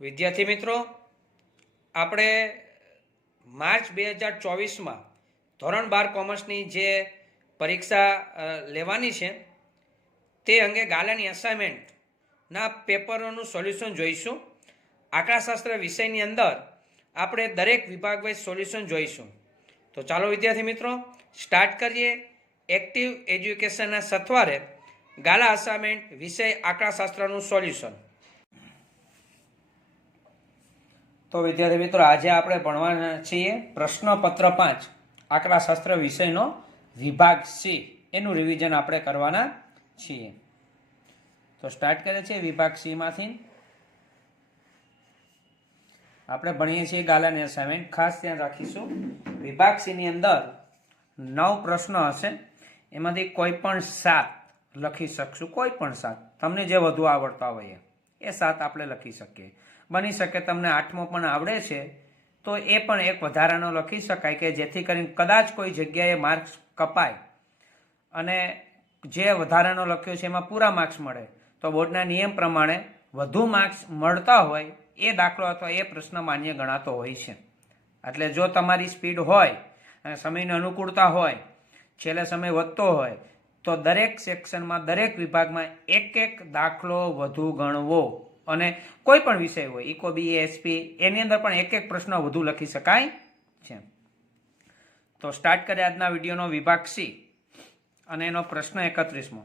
વિદ્યાર્થી મિત્રો, આપણે માર્ચ 2024માં ધોરણ 12 કોમર્સની જે પરીક્ષા લેવાની છે તે અંગે ગાલાની અસાઇનમેન્ટના પેપરોનું સોલ્યુશન જોઈશું. આંકડાશાસ્ત્ર વિષયની અંદર આપણે દરેક વિભાગ વાઇઝ સોલ્યુશન જોઈશું. તો ચાલો વિદ્યાર્થી મિત્રો સ્ટાર્ટ કરીએ. એક્ટિવ એજ્યુકેશનના સથવારે ગાલા અસાઇનમેન્ટ વિષય આંકડાશાસ્ત્રનું સોલ્યુશન. તો વિદ્યાર્થી મિત્રો, આજે આપણે ભણવાના છીએ પ્રશ્નપત્ર 5 આંકડાશાસ્ત્ર વિષયનો વિભાગ સી. એનું રિવિઝન આપણે કરવાના છીએ. તો સ્ટાર્ટ કરીએ છીએ વિભાગ સી માંથી. આપણે ભણીએ છીએ ગાલાની અસાઇનમેન્ટ. ખાસ ધ્યાન રાખીશું, વિભાગ સી ની અંદર 9 પ્રશ્નો હશે. એમાંથી કોઈ પણ 7 લખી શકશું. કોઈ પણ 7 તમને જે વધુ આવડતા હોય એ 7 આપણે લખી શકીએ. બની શકે તમને 8મો પણ આવડે છે તો એ પણ એક વધારાનો લખી શકાય, કે જેથી કરીને કદાચ કોઈ જગ્યાએ માર્ક્સ કપાય અને જે વધારાનો લખ્યો છે એમાં પૂરા માર્ક્સ મળે તો બોર્ડના નિયમ પ્રમાણે વધુ માર્ક્સ મળતા હોય એ દાખલો અથવા એ પ્રશ્ન માન્ય ગણાતો હોય છે. એટલે જો તમારી સ્પીડ હોય અને સમયની અનુકૂળતા હોય, છેલ્લે સમય વધતો હોય, તો દરેક સેક્શનમાં દરેક વિભાગમાં એક દાખલો વધુ ગણવો. અને કોઈ પણ વિષય હોય, ઇકો, બી, એસપી, એની અંદર પણ એક પ્રશ્ન વધુ લખી શકાય છે. તો સ્ટાર્ટ કરીએ આજના વિડીયોનો વિભાગ સી અને એનો પ્રશ્ન 31મો.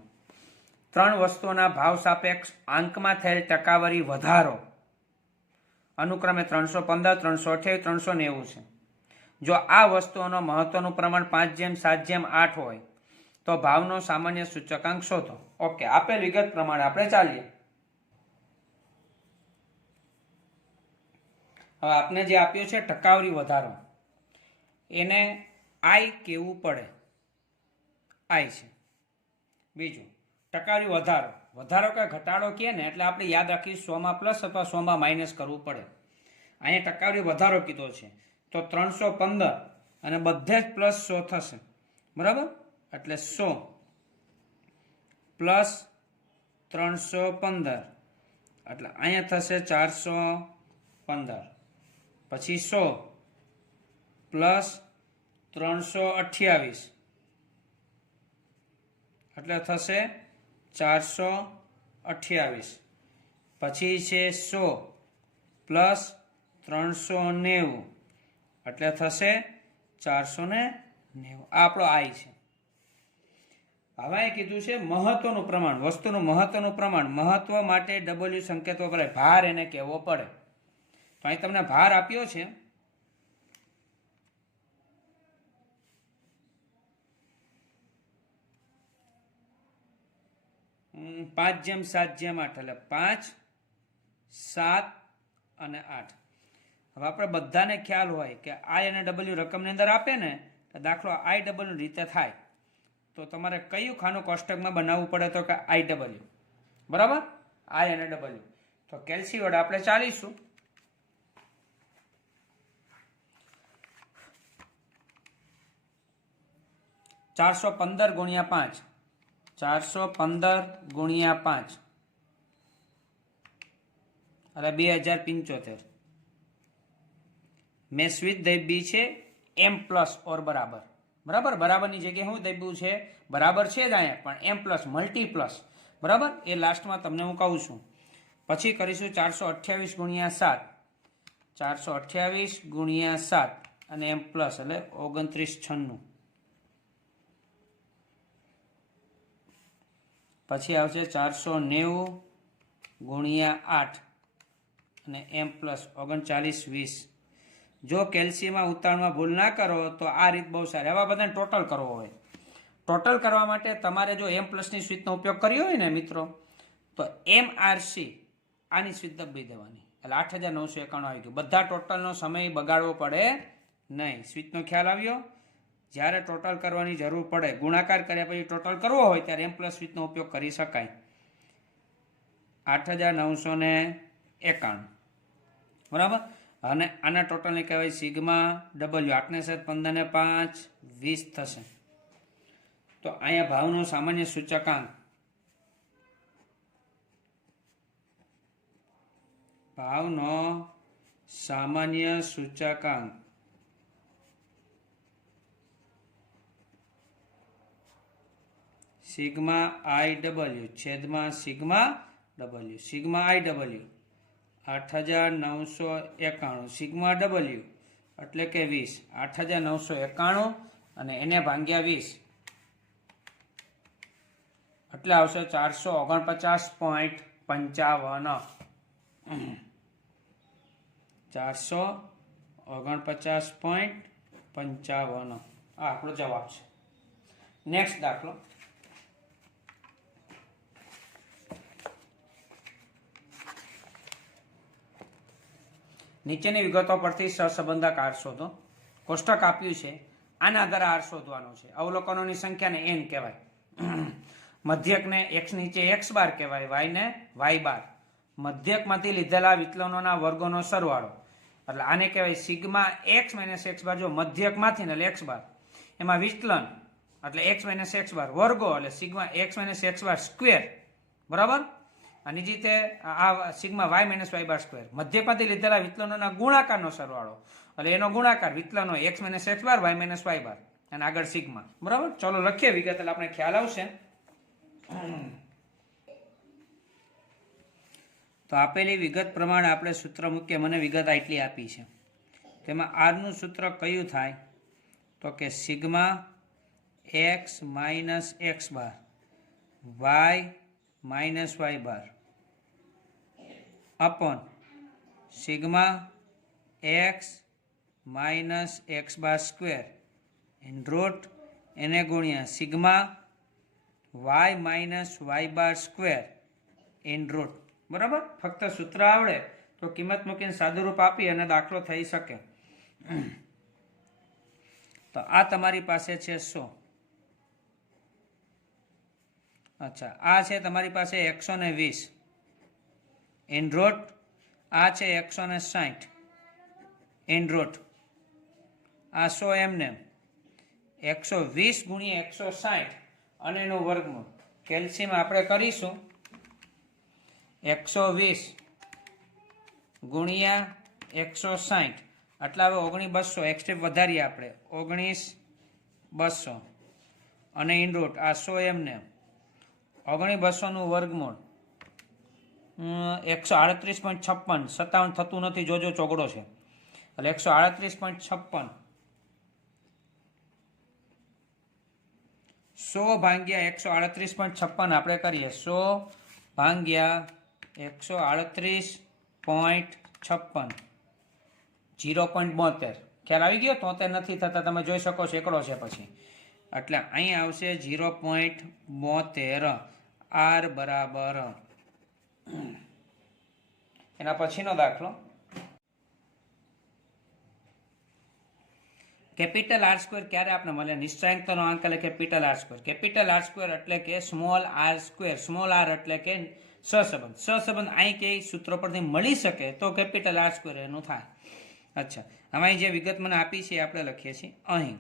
3 વસ્તુઓના ભાવ સાપેક્ષ આંકમાં થયેલ ટકાવારી વધારો અનુક્રમે 315, 328, 390 છે. જો આ વસ્તુઓનો મહત્વનું પ્રમાણ 5:7:8 હોય તો ભાવનો સામાન્ય સૂચકાંક શોધો. ઓકે, આપેલ વિગત પ્રમાણે આપણે ચાલીએ. હવે આપને જે આપ્યો છે ટકાવારી વધારો, એને આઈ કહેવું પડે. આઈ છે. બીજું ટકાવારી વધારો, વધારો કે ઘટાડો કહે ને એટલે આપણે યાદ રાખી 100માં પ્લસ અથવા 100માં માઇનસ કરવું પડે. અહીંયા ટકાવારી વધારો કીધો છે તો 315 અને બધે જ પ્લસ 100 થશે. બરાબર? એટલે 100 પ્લસ 315 એટલે અહીંયા થશે 415. પછી 100 પ્લસ 328 એટલે થશે 428. પછી છે 100 પ્લસ 390 એટલે થશે 490. આ આપણો આઈ છે. હવે એ કીધું છે મહત્વનું પ્રમાણ, વસ્તુનું મહત્વનું પ્રમાણ. મહત્વ માટે ડબલ્યુ સંકેત વપરાય, ભાર એને કહેવો પડે. તો અહીં તમને ભાર આપ્યો છે 5:7:8 એટલે 5, 7 અને 8. હવે આપણે બધાને ખ્યાલ હોય કે આઈ અને ડબલ્યુ રકમની અંદર આપે ને દાખલો આઈ ડબલ્યુ રીતે થાય તો તમારે કયું ખાનું કોષ્ટકમાં બનાવવું પડે તો કે આઈ ડબલ્યુ. બરાબર? આઈ અને ડબલ્યુ. તો કેલ્સી વડે આપણે ચાલીશું. $415 ગુણ્યા 5, 415 ગુણ્યા 5 એટલે 2075. મેં સ્વિચ દઈ છે એમ પ્લસ ઓર બરાબર. બરાબર? બરાબરની જગ્યાએ શું દઈ છે? બરાબર છે જ અહીંયા, પણ એમ પ્લસ, મલ્ટી પ્લસ. બરાબર? એ લાસ્ટમાં તમને હું કહું છું. પછી કરીશું 428 ગુણ્યા 7, 428 ગુણ્યા 7 અને એમ પ્લસ એટલે 2996. પછી આવશે 490 ગુણ્યા 8 અને એમ પ્લસ 3920. જો કેલ્શિયમમાં ઉતારણમાં ભૂલ ના કરો તો આ રીત બહુ સારી. આવા બધાને ટોટલ કરવો હોય, ટોટલ કરવા માટે તમારે જો એમ પ્લસની સ્વિચનો ઉપયોગ કર્યો હોય ને મિત્રો, તો MRC આની સ્વિચ દબાવી દેવાની એટલે 8991 આવી ગયું. બધા ટોટલનો સમય બગાડવો પડે નહીં. સ્વિચનો ખ્યાલ આવ્યો? જ્યારે ટોટલ કરવાની જરૂર પડે, ગુણાકાર કર્યા પછી ટોટલ કરવો હોય ત્યારે એમ પ્લસ સ્વિચનો ઉપયોગ કરી શકાય. 8991. બરાબર? અને આના ટોટલને કહેવાય સિગ્મા ડબલ્યુ. 8 ને 7 15 ને 5 20 થશે. તો અહીંયા ભાવનો સામાન્ય સૂચકાંક ભાવનો સામાન્ય સૂચકાંક સિગ્મા આઈ ડબલ્યુ છેદમાં સિગ્મા ડબલ્યુ. સિગ્મા આઈ ડબલ્યુ 8991. સિગ્મા ડબલ્યુ એટલે કે 20. 8991 અને એને ભાગ્યા 20 એટલે આવશે 449.55. 449.55 આ આપણો જવાબ છે. નેક્સ્ટ દાખલો. નીચેની વિગતો પરથી સહસંબંધક આર શોધો. કોષ્ટક આપ્યું છે, આના આધારે આર શોધવાનો છે. અવલોકનોની સંખ્યાને n કહેવાય, મધ્યકને x નીચે x બાર કહેવાય, y ને y બાર. મધ્યકમાંથી લીધેલા વિચલનોના વર્ગોનો સરવાળો એટલે આને કહેવાય સિગ્મા x માઇનસ x બાર. જો મધ્યકમાંથી ને એટલે x બાર, એમાં વિચલન એટલે x માઇનસ x બાર, વર્ગો એટલે sigma x minus x bar square, બરાબર. અને જે રીતે આ sigma y minus y bar square. મધ્યકમાંથી લીધેલા વિચલનોના ગુણાકારનો સરવાળો એટલે એનો ગુણાકાર વિચલનો x minus x bar y minus y બાર અને આગળ સિગ્મા, બરાબર. ચલો લખીએ વિગત એટલે આપણે ખ્યાલ આવશે. તો આપેલી વિગત પ્રમાણે આપણે સૂત્ર મૂકીએ. મને વિગત આટલી આપી છે, તેમાં આરનું સૂત્ર કયું થાય તો કે sigma x minus x bar y minus y bar upon sigma x minus x bar square in root એને ગુણ્યા sigma y minus y bar square in root, બરાબર. ફક્ત સૂત્ર આવડે તો કિંમત મૂકીને સાદુરૂપ આપી અને દાખલો થઈ શકે. તો આ તમારી પાસે છે 100. અચ્છા, આ છે તમારી પાસે 120 ઇન રૂટ, આ છે 160 ઇન રૂટ, આ 100 એમને 120 ગુણ્યા 160 અને એનું વર્ગમૂળ. કેલ્શિયમ આપણે કરીશું 120 ગુણ્યા 160 એટલે હવે 19200. એક સ્ટેપ વધારીએ આપણે 19200 અને ઇન રૂટ આ 100 એમને 19200 નું વર્ગમૂળ 138.56. 57 થતું નથી, જોજો ચોગડો છે એટલે 138.56. 100 ભાગ્યા 138.56 આપણે કરીએ. 100 ભાગ્યા 138.56 0.72. ખ્યાલ આવી ગયો? 73 નથી થતા, તમે જોઈ શકો છો, એકડો છે પછી એટલે અહીં આવશે 0.72. આર બરાબર. એના પછીનો દાખલો. કેપિટલ આર સ્ક્વેર ક્યારે આપણે મળે? નિશ્ચયાંકનો અંક એટલે capital R square. Capital R square એટલે કે small r square. Small r એટલે કે સહસંબંધ. સહસંબંધ અહીં કે સૂત્રો પરથી મળી શકે તો કેપિટલ આર સ્ક્વેર એનું થાય. અચ્છા, આમાં જે વિગત મને આપી છે આપણે લખીએ છીએ અહીં.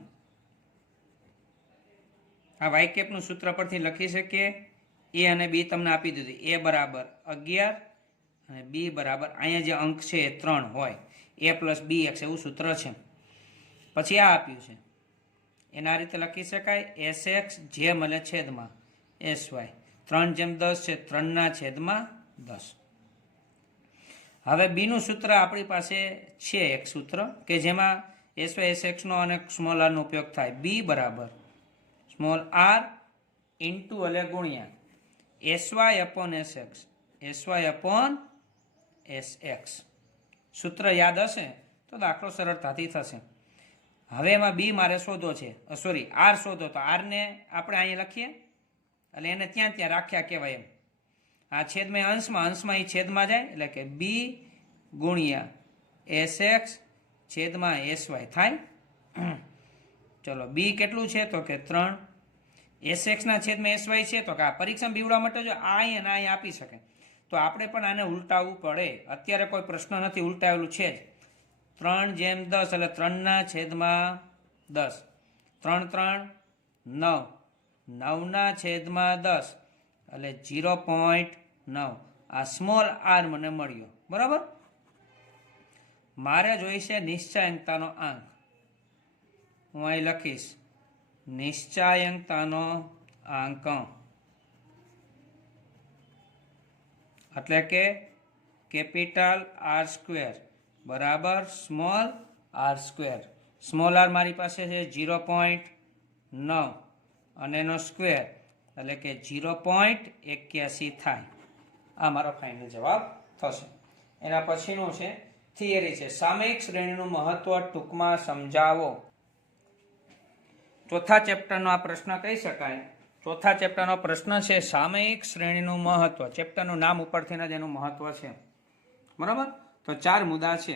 આ વાય કેપનું સૂત્ર પરથી લખી શકીએ. એ અને બી તમને આપી દીધું. એ બરાબર 11 અને બી બરાબર અહીંયા જે અંક છે એ 3 હોય. એ પ્લસ બી એક્સ એવું સૂત્ર છે. પછી આ આપ્યું છે એના રીતે લખી શકાય એસ એક્સ જે મળે છેદમાં એસ વાય. 3/10 છે, 3/10. હવે બીનું સૂત્ર આપણી પાસે છે એક સૂત્ર કે જેમાં એસ વાય એસ એક્સનો અને સ્મોલ આરનો ઉપયોગ થાય. બી બરાબર સ્મોલ આર ઇન્ટુ એટલે ગુણ્યા s y upon s x. S y upon s x. સૂત્ર યાદ હશે તો દાખલો સરળતાથી થશે. હવે એમાં બી મારે શોધો છે, સોરી આર શોધો. તો આરને આપણે અહીંયા લખીએ એટલે એને ત્યાં ત્યાં રાખ્યા કહેવાય એમ. આ છેદમાં અંશમાં, અંશમાં એ છેદમાં જાય એટલે કે બી ગુણ્યા એસ એક્સ છેદમાં એસ વાય થાય. ચલો બી કેટલું છે તો કે 3. એસ એક્સના છેદમાં એસ વાય છે તો કે આ પરીક્ષામાં બીવડા માટે જો આ અહીંયા ના અહીંયા આપી શકે તો આપણે પણ આને ઉલટાવવું પડે. અત્યારે કોઈ પ્રશ્ન નથી, ઉલટાવેલું છે જ. 3/10 એટલે 3/10. 3 3 9. 9/10 એટલે 0.9. આ સ્મોલ આર મને મળ્યો, બરાબર. મારે જોઈશે નિશ્ચયાંકતાનો આંક. હું અહીં લખીશ નિશ્ચયાંકતાનો આંક, એટલે કે કેપિટલ આર સ્ક્વેર બરાબર small r square. Small r મારી પાસે છે 0.9 અને એનો સ્ક્વેર એટલે કે 0.81 થાય. આ મારો ફાઇનલ જવાબ થશે. એના પછીનું છે થિયરી છે. સામયિક શ્રેણીનું મહત્વ ટૂંકમાં સમજાવો. ચોથા ચેપ્ટરનો આ પ્રશ્ન કહી શકાય. ચોથા ચેપ્ટરનો પ્રશ્ન છે સામયિક શ્રેણીનું મહત્વ. ચેપ્ટરનું નામ ઉપરથી જ એનું મહત્વ છે. બરાબર, તો 4 મુદ્દા છે.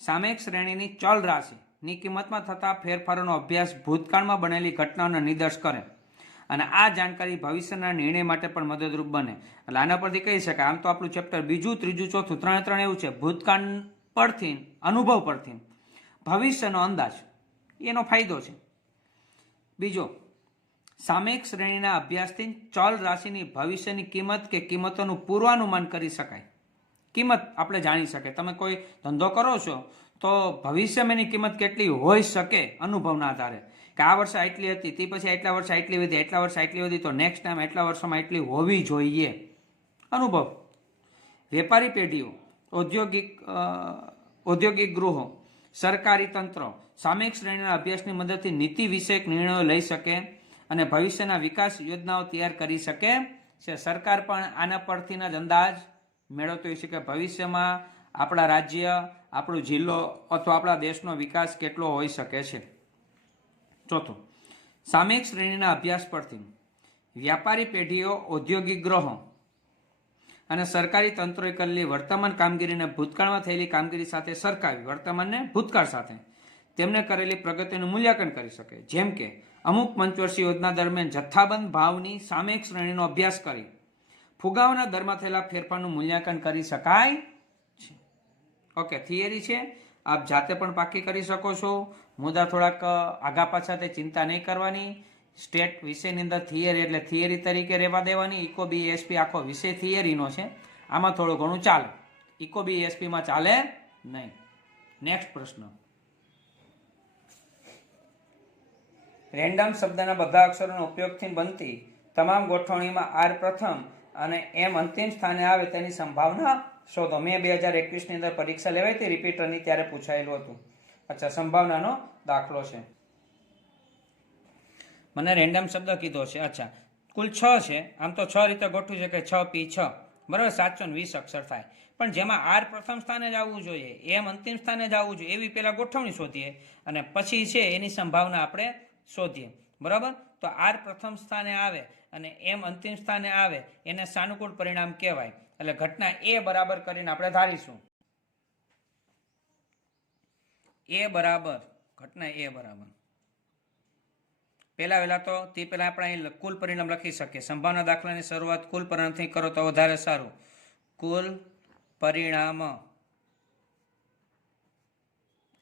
સામયિક શ્રેણીની ચલ રાશિની કિંમતમાં થતા ફેરફારોનો અભ્યાસ ભૂતકાળમાં બનેલી ઘટનાઓનો નિર્દેશ કરે અને આ જાણકારી ભવિષ્યના નિર્ણય માટે પણ મદદરૂપ બને. એટલે આના પરથી કહી શકાય, આમ તો આપણું ચેપ્ટર 2, 3, 4 ત્રણે એવું છે. ભૂતકાળ પરથી, અનુભવ પરથી ભવિષ્યનો અંદાજ, એનો ફાયદો છે. બીજો, સામયિક શ્રેણીના અભ્યાસથી ચલ રાશિની ભવિષ્યની કિંમત કે કિંમતોનું પૂર્વાનુમાન કરી શકાય. કિંમત આપણે જાણી શકીએ. તમે કોઈ ધંધો કરો છો તો ભવિષ્યમાં એની કિંમત કેટલી હોઈ શકે અનુભવના આધારે, કે આ વર્ષે આટલી હતી, તે પછી એટલા વર્ષે આટલી વધી, એટલા વર્ષે આટલી વધી, તો નેક્સ્ટ ટાઈમ એટલા વર્ષોમાં એટલી હોવી જોઈએ. અનુભવ. વેપારી પેઢીઓ, ઔદ્યોગિક ગૃહો, સરકારી તંત્રો સામયિક શ્રેણીના અભ્યાસની મદદથી નીતિ વિષયક નિર્ણયો લઈ શકે અને ભવિષ્યના વિકાસ યોજનાઓ તૈયાર કરી શકે છે. સરકાર પણ આના પરથી જ અંદાજ મેળવતો હોય છે કે ભવિષ્યમાં આપણા રાજ્ય, આપણો જિલ્લો અથવા આપણા દેશનો વિકાસ કેટલો હોઈ શકે છે. ચોથું, સામયિક શ્રેણીના અભ્યાસ પરથી વ્યાપારી પેઢીઓ, ઔદ્યોગિક ગ્રહો અને સરકારી તંત્રોએ કરેલી વર્તમાન કામગીરીને ભૂતકાળમાં થયેલી કામગીરી સાથે સરખાવી, વર્તમાનને ભૂતકાળ સાથે તેમને કરેલી પ્રગતિનું મૂલ્યાંકન કરી શકે. જેમ કે અમુક પંચવર્ષીય યોજના દરમિયાન જથ્થાબંધ ભાવની સામયિક શ્રેણીનો અભ્યાસ કરી ફુગાવાના દરમાં થયેલા ફેરફારનું મૂલ્યાંકન કરી શકાય છે. ઓકે, થિયરી છે, આપ જાતે પણ પાકી કરી શકો છો. મુદ્દા થોડાક આગા પાછા, તે ચિંતા નહીં કરવાની. સ્ટેટ વિષયની અંદર થિયરી એટલે થિયરી તરીકે રહેવા દેવાની. ઇકો બીએસપી આખો વિષય થિયરીનો છે, આમાં થોડું ઘણું ચાલે. ઇકો બીએસપીમાં ચાલે નહીં. નેક્સ્ટ પ્રશ્ન. રેન્ડમ શબ્દના બધા અક્ષરોના ઉપયોગથી બનતી તમામ ગોઠવણીમાં આર પ્રથમ અને એમ અંતિમ સ્થાને આવે તેની સંભાવના શોધો. મે 2021ની અંદર પરીક્ષા લેવાઈ હતી રિપીટરની, ત્યારે પૂછાયેલું હતું. અચ્છા, સંભાવનાનો દાખલો છે. મને રેન્ડમ શબ્દ કીધો છે. અચ્છા, કુલ 6 છે. આમ તો 6 રીતે ગોઠવી શકે. 6P6 બરાબર, 720 અક્ષર થાય. પણ જેમાં આર પ્રથમ સ્થાને જ આવવું જોઈએ, એમ અંતિમ સ્થાને જ આવવું જોઈએ, એવી પહેલા ગોઠવણી શોધીએ અને પછી છે એની સંભાવના આપણે શોધીએ. બરાબર, તો આર પ્રથમ સ્થાને આવે અને એમ અંતિમ સ્થાને આવે એને સાનુકૂળ પરિણામ કહેવાય. એટલે ઘટના એ બરાબર કરીને આપણે ધારીશું. એ બરાબર, ઘટના એ બરાબર. પહેલા તો તે પહેલા આપણે કુલ પરિણામ લખી શકીએ. સંભાવના દાખલાની શરૂઆત કુલ પરિણામથી કરો તો વધારે સારું. કુલ પરિણામ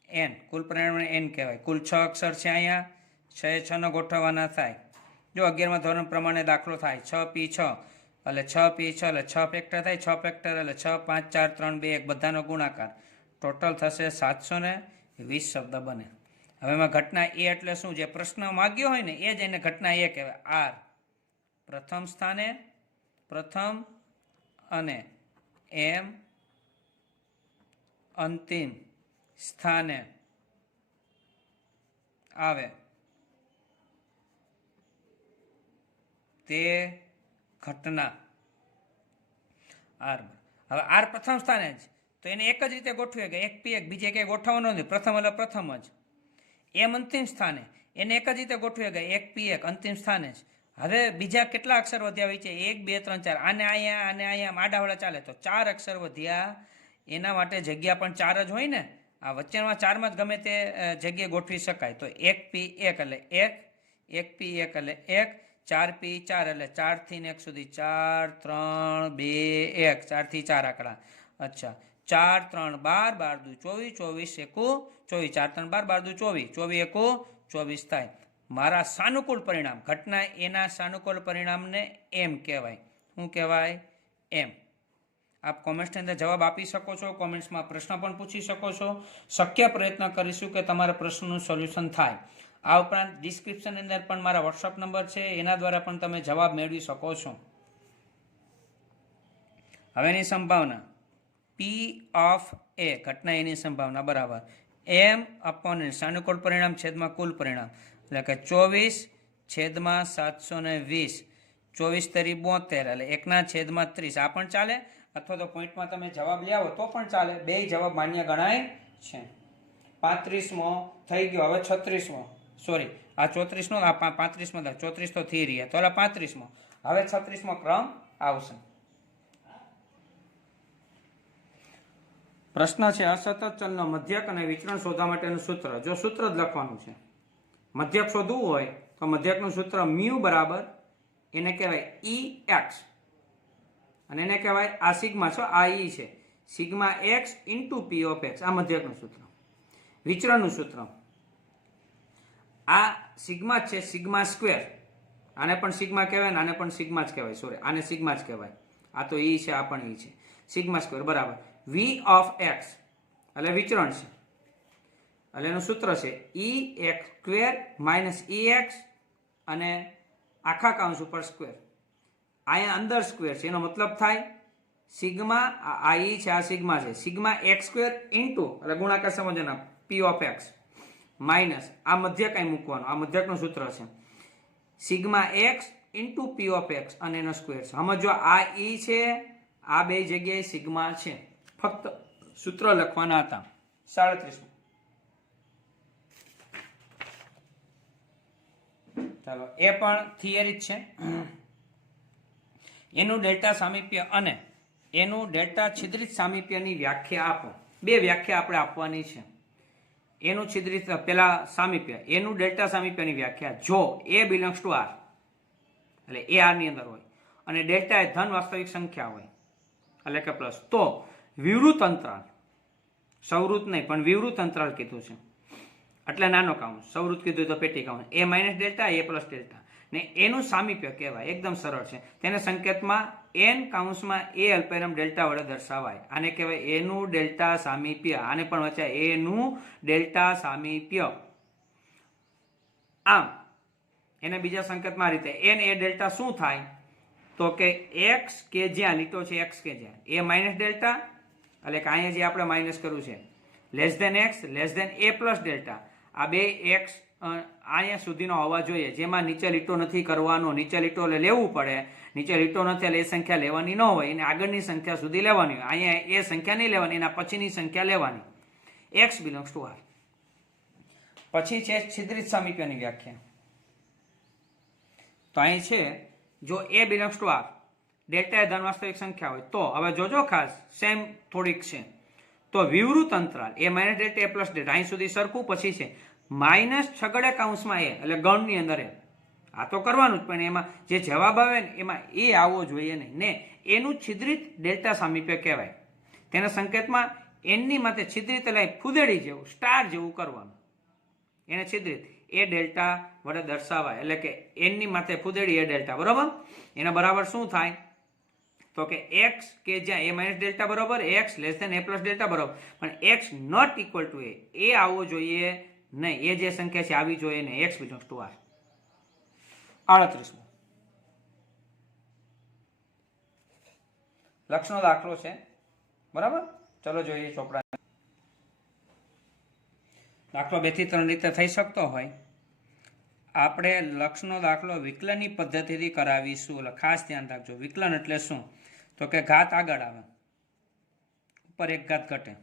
એન, કુલ પરિણામ એન કહેવાય. કુલ 6 અક્ષર છે. અહીંયા 6 નો ગોઠવવાના થાય. જો 11મા ધોરણ પ્રમાણે દાખલો થાય 6P6 એટલે 6P6 એટલે 6 ફેક્ટર થાય. 6 ફેક્ટર એટલે 6, 5, 4, 3, 2, 1 બધાનો ગુણાકાર. ટોટલ થશે 720 શબ્દ બને. હવે એમાં ઘટના એ એટલે શું? જે પ્રશ્ન માગ્યો હોય ને એ જ એને ઘટના એ કહેવાય. આર પ્રથમ સ્થાને, પ્રથમ અને એમ અંતિમ સ્થાને આવે તે ઘટના આર. હવે આર પ્રથમ સ્થાને જ, તો એને એક જ રીતે ગોઠવીએ કે 1P1, બીજે ક્યાંય ગોઠવવાનો નથી. પ્રથમ એટલે પ્રથમ જ. એમ અંતિમ સ્થાને એને એક જ રીતે ગોઠવીએ કે 1P1 અંતિમ સ્થાને જ. હવે બીજા કેટલા અક્ષર વધ્યા હોય છે? 1, 2, 3, 4. આને અહીંયા આડાવાળા ચાલે તો 4 અક્ષર વધ્યા. એના માટે જગ્યા પણ 4 જ હોય ને. આ વચ્ચેમાં 4માં જ ગમે તે જગ્યાએ ગોઠવી શકાય. તો 1P1 એટલે 1, 1P1 એટલે 1, 4P4 એટલે 4 થી 1 સુધી 4, 3, 2, 1, 4 થી 4 આંકડા. અચ્છા, 4, 3, 12, 12, 24, 24, 1, 24, 4, 3, 12, 12, 24, 24, 24 થાય. મારા સાનુકૂળ પરિણામ, ઘટના એના સાનુકૂળ પરિણામને એમ કહેવાય. શું કહેવાય? એમ. આપ કોમેન્ટ્સની અંદર જવાબ આપી શકો છો, કોમેન્ટ્સમાં પ્રશ્ન પણ પૂછી શકો છો. શક્ય પ્રયત્ન કરીશું કે તમારા પ્રશ્નનું સોલ્યુશન થાય. આ ઉપરાંત ડિસ્ક્રિપ્શનની અંદર પણ મારા વોટ્સઅપ નંબર છે, એના દ્વારા પણ તમે જવાબ મેળવી શકો છો. હવેની સંભાવના P ઓફ A ઘટના એની સંભાવના બરાબર M અપોન N સાનુકૂળ પરિણામ છેદમાં કુલ પરિણામ એટલે કે 24 છેદમાં 720 24 તરી 72 એટલે 1/30 આ પણ ચાલે, અથવા તો પોઈન્ટમાં તમે જવાબ લઈ આવો તો પણ ચાલે. બે જવાબ માન્ય ગણાય છે. 35મો થઈ ગયો, હવે 36મો, સોરી આ 34નો આ 35મો 34 તો થઈ રહ્યા, તો 35મો, હવે 36મો ક્રમ આવશે. પ્રશ્ન છે અસતત ચલનો મધ્યક અને વિચરણ શોધવા માટેનું સૂત્ર. જો સૂત્ર જ લખવાનું છે, મધ્યક શોધવું હોય તો મધ્યકનું સૂત્ર મ્યુ બરાબર એને કહેવાય EX અને એને કહેવાય આ સિગ્મા છો, આ E છે, sigma X into P of X. આ મધ્યકનું સૂત્ર. વિચરણનું સૂત્ર આ સિગ્મા છે, સિગ્મા સ્ક્વેર, આને પણ સિગ્મા કહેવાય ને આને પણ સિગ્મા જ કહેવાય, સોરી આને સિગ્મા જ કહેવાય. આ તો E છે, આ પણ E છે, સિગ્મા સ્ક્વેર બરાબર V ઓફ X એટલે વિચરણ છે, એટલે એનું સૂત્ર છે EX સ્ક્વેર માઇનસ EX અને આખા કાઉન્સ ઉપર સ્ક્વેર, અહીંયા અંદર સ્ક્વેર છે, એનો મતલબ થાય સિગ્મા આ E છે, આ સિગ્મા છે, સિગ્મા X સ્ક્વેર ઇન્ટુ એટલે ગુણાકાર સમજવાના P ઓફ X માઇનસ આ મધ્યક અહીં મૂકવાનું, આ મધ્યકનું સૂત્ર છે sigma X into P of X અને એનો સ્ક્વેર છે. સમજો આ E છે, આ બે જગ્યાએ સિગ્મા છે, ફક્ત સૂત્ર લખવાના હતા. 37. ચાલો એ પણ થિયરી જ છે. એનું ડેલ્ટા સામીપ્ય અને એનું ડેલ્ટા છિદ્રિત સામીપ્યની વ્યાખ્યા આપો. બે વ્યાખ્યા આપણે આપવાની છે. એનું છિદ્રિત પેલા સામીપ્ય, એનું ડેલ્ટા સામીપ્યની વ્યાખ્યા. જો A બિલોંગ્સ ટુ R એટલે એ R ની અંદર હોય અને ડેલ્ટા એ ધન વાસ્તવિક સંખ્યા હોય એટલે કે પ્લસ, તો વિવૃત અંતરાલ, સવૃત નહીં પણ વિવૃત અંતરાલ કીધું છે એટલે નાનો કાઉન્સ, સવૃત કીધું તો પેટી કાઉન્સ, A minus delta A plus delta ને એનું સામીપ્ય કહેવાય. એકદમ સરળ છે. તેને સંકેતમાં n કાઉન્સમાં A અલ્પવિરામ ડેલ્ટા વડે દર્શાવાય. આને કહેવાય એનું ડેલ્ટા સામીપ્ય, આને પણ વચાય એનું ડેલ્ટા સામીપ્ય. આમ એને બીજા સંકેતમાં આ રીતે n એ ડેલ્ટા શું થાય તો કે x કે જ્યાં લીટો છે, x કે જ્યાં A માઇનસ ડેલ્ટા એટલે કે અહીંયા જે આપણે માઇનસ કરવું છે less than x less than A plus delta, આ બે x અહીંયા સુધીનો હોવા જોઈએ, જેમાં નીચે લીટો નથી કરવાનો. નીચે લીટો એટલે લેવું પડે, નીચે લીટો નથી એટલે એ સંખ્યા લેવાની ન હોય, એને આગળની સંખ્યા સુધી લેવાની હોય. અહીંયા એ સંખ્યા નહીં લેવાની, એના પછીની સંખ્યા લેવાની. x belongs to R. પછી છે છિદ્રિત સામીપ્યની વ્યાખ્યા. તો અહીં છે જો A belongs to R, delta એ ધન વાસ્તવિક સંખ્યા હોય તો હવે જોજો ખાસ, સેમ થોડીક છે, તો વિવૃત અંતરાલ A minus delta A plus delta અહીં સુધી સરખું, પછી છે માઇનસ છગડે કાઉન્સમાં A એટલે ગણની અંદર A. આ તો કરવાનું જ, પણ એમાં જે જવાબ આવે ને એમાં એ આવવો જોઈએ નહીં ને. એનું છિદ્રિત ડેલ્ટા સામીપ્ય કહેવાય. તેના સંકેતમાં એનની માથે છિદ્રિત એટલે ફૂદેડી જેવું, સ્ટાર જેવું કરવાનું, એને છિદ્રિત એ ડેલ્ટા વડે દર્શાવાય એટલે કે એનની માથે ફૂદેડી એ ડેલ્ટા બરોબર. એના બરાબર શું થાય તો કે x કે જ્યાં A માઇનસ ડેલ્ટા બરોબર x less than A plus delta બરોબર, પણ x not equal to A, એ આવવો જોઈએ નહીં, એ જે સંખ્યા છે આવી જોઈએ નહીં. x belongs to R. 38 લક્ષનો દાખલો છે બરાબર. ચલો જોઈએ ચોપડા. દાખલો 2 થી 3 રીતે થઈ શકતો હોય. આપણે લક્ષનો દાખલો વિકલનની પદ્ધતિથી કરાવીશું, એટલે ખાસ ધ્યાન રાખજો. વિકલન એટલે શું તો કે ઘાત આગળ આવે, ઉપર એક ઘાત ઘટે,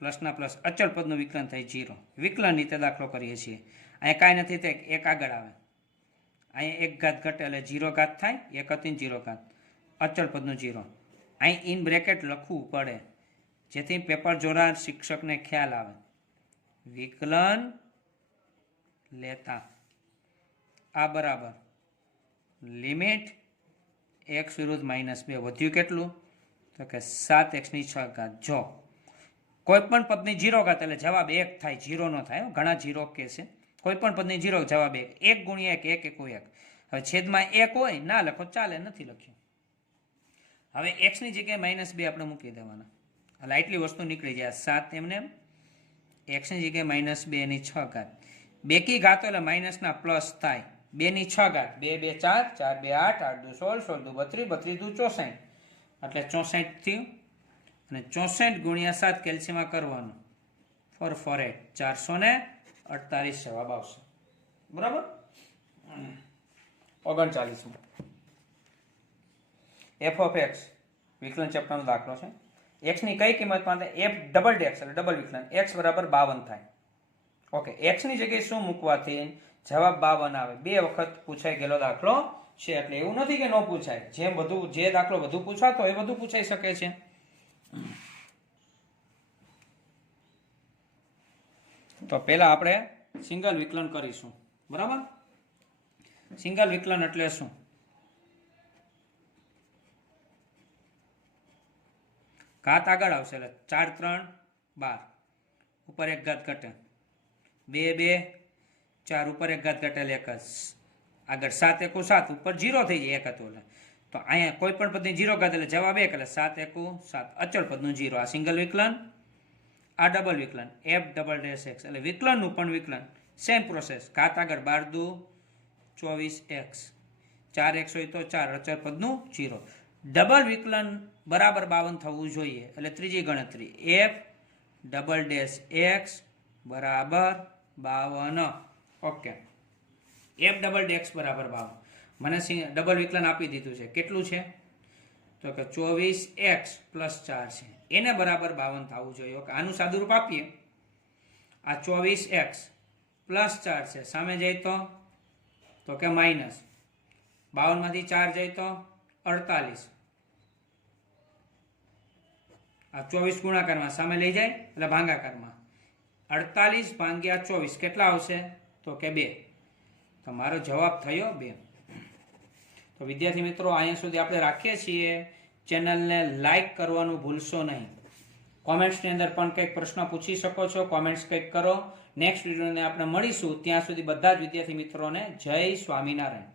પ્લસના પ્લસ અચળ પદનું વિકલન થાય 0. વિકલન રીતે દાખલો કરીએ છીએ. અહીંયા કાંઈ નથી, તે એક આગળ આવે, અહીંયા એક ઘાત ઘટે એટલે 0 ઘાત થાય, એક હતી 0 ઘાત, અચળ પદનું 0. અહીં ઇન બ્રેકેટ લખવું પડે જેથી પેપર જોનાર શિક્ષકને ખ્યાલ આવે. વિકલન લેતા આ બરાબર લિમિટ x વિરુદ્ધ -2 વધ્યું કેટલું તો કે 7x ની 6 ઘાત. જો કોઈ પણ પદની 0 ઘાત એટલે જવાબ 1 થાય, 0 નો થાય. ઘણા 0 કે છે. કોઈ પણ પદની 0 જવાબ 1, 1 ગુણ્યા 1 1 1 1. હવે છેદમાં 1 હોય ના લખો ચાલે, નથી લખ્યું. હવે એક્સની જગ્યાએ -2 આપણે મૂકી દેવાના, એટલે આટલી વસ્તુ નીકળી જાય. 7 એમને એક્સની જગ્યાએ -2 ની 6 ઘાત, બેકી ઘાતો એટલે માઇનસના પ્લસ થાય. 2 ની 6 ઘાત, 2 2 4, 4 2 8, 8 2 16, 16 2 32, 32 2 64, એટલે 64 થયું. અને 64 ગુણ્યા 7 કેલ્સીમાં કરવાનું, 4 4 8 448 જવાબ આવશે. બરાબર. 39 એફ ઓફ એક્સ વિકલન ચેપ્ટરનો દાખલો છે. એક્સની કઈ કિંમત માટે એફ ડબલ ડેક્સ એટલે ડબલ વિકલન એક્સ બરાબર 52 થાય. ઓકે, એક્સની જગ્યાએ શું મૂકવાથી જવાબ 52 આવે? 2 વખત પૂછાઈ ગયેલો દાખલો છે, એટલે એવું નથી કે ન પૂછાય. જે દાખલો વધુ પૂછાતો એ વધુ પૂછાઈ શકે છે. તો પહેલા આપણે સિંગલ વિકલન કરીશું. બરાબર. સિંગલ વિકલન એટલે શું? ઘાત આગળ આવશે એટલે 4 3 12, ઉપર 1 ઘાત ઘટે, 2 2 4, ઉપર 1 ઘાત ઘટે એટલે 1 આગળ 7 1 7, ઉપર 0 થઈ જાય 1 હતું એટલે. તો અહીંયા કોઈ પણ પદની 0 ઘાત એટલે જવાબ 1, એટલે 7 1 7, અચળ પદનું 0. આ સિંગલ વિકલન, આ ડબલ વિકલન એફ ડબલ ડેશ એક્સ, એટલે વિકલનનું પણ વિકલન સેમ પ્રોસેસ. ઘાત આગળ 12 2 24 એક્સ, 4 એક્સ હોય તો 4, અચળ પદનું 0. ડબલ વિકલન બરાબર 52 થવું જોઈએ, એટલે ત્રીજી ગણતરી એફ ડબલ ડેશ એક્સ બરાબર 52. ઓકે, એફ ડબલ ડેક્સ બરાબર 52. મને ડબલ વિકલન આપી દીધું છે. કેટલું છે? તો કે 24x પ્લસ 4 છે, એને બરાબર 52 થવું જોઈએ. ઓકે, આનું સાદુરૂપ આપીએ. આ 24x પ્લસ 4 છે, સામે જાય તો કે માઇનસ 52 માંથી 4 જાય તો 48. આ 24 ગુણાકારમાં સામે લઈ જાય એટલે ભાગાકારમાં 48 ભાગ્યા 24 કેટલા આવશે? તો કે 2. તો મારો જવાબ થયો 2. તો વિદ્યાર્થી મિત્રો, અહીંયા સુધી આપણે રાખીએ છીએ. ચેનલને લાઈક કરવાનું ભૂલશો નહીં. કોમેન્ટ્સની અંદર પણ કંઈક પ્રશ્ન પૂછી શકો છો, કોમેન્ટ્સ કંઈક કરો. નેક્સ્ટ વિડીયોને આપણે મળીશું. ત્યાં સુધી બધા જ વિદ્યાર્થી મિત્રોને જય સ્વામિનારાયણ.